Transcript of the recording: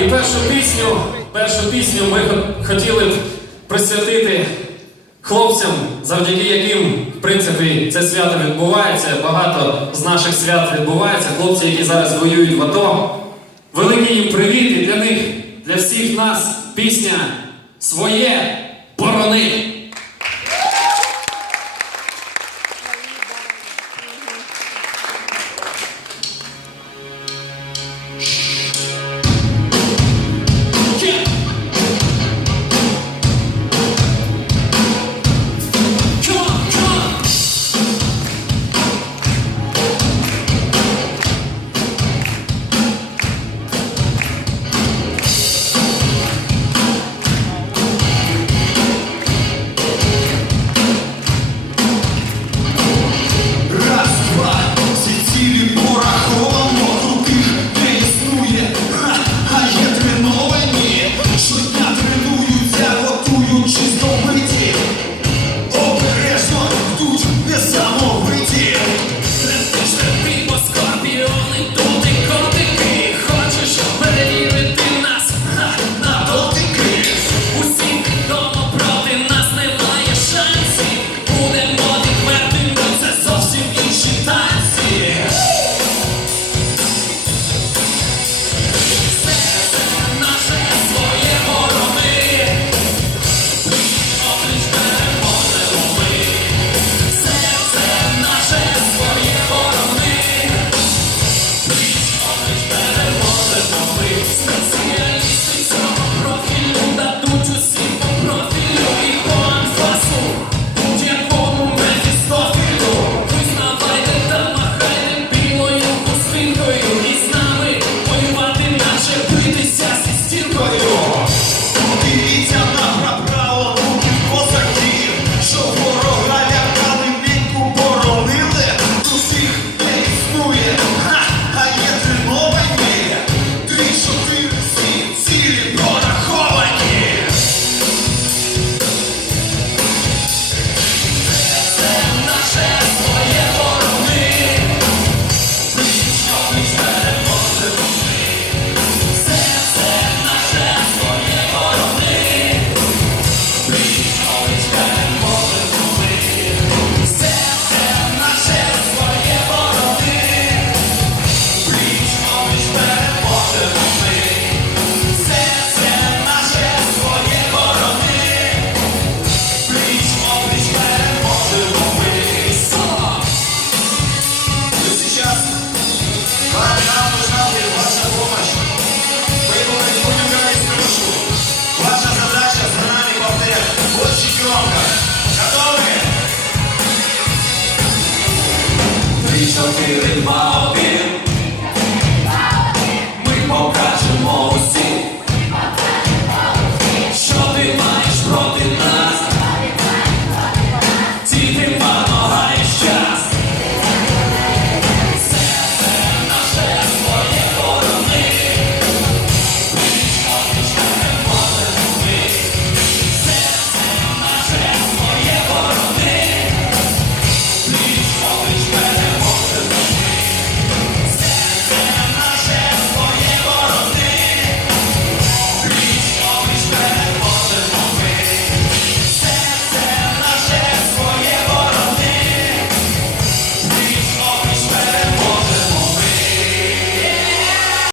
І першу пісню першу пісню ми хотіли б присвятити хлопцям, завдяки яким, в принципі, це свято відбувається. Багато з наших свят відбувається. Хлопці, які зараз воюють в АТО. Великий їм привіт і для них, для всіх нас пісня своє борони. що ти відмав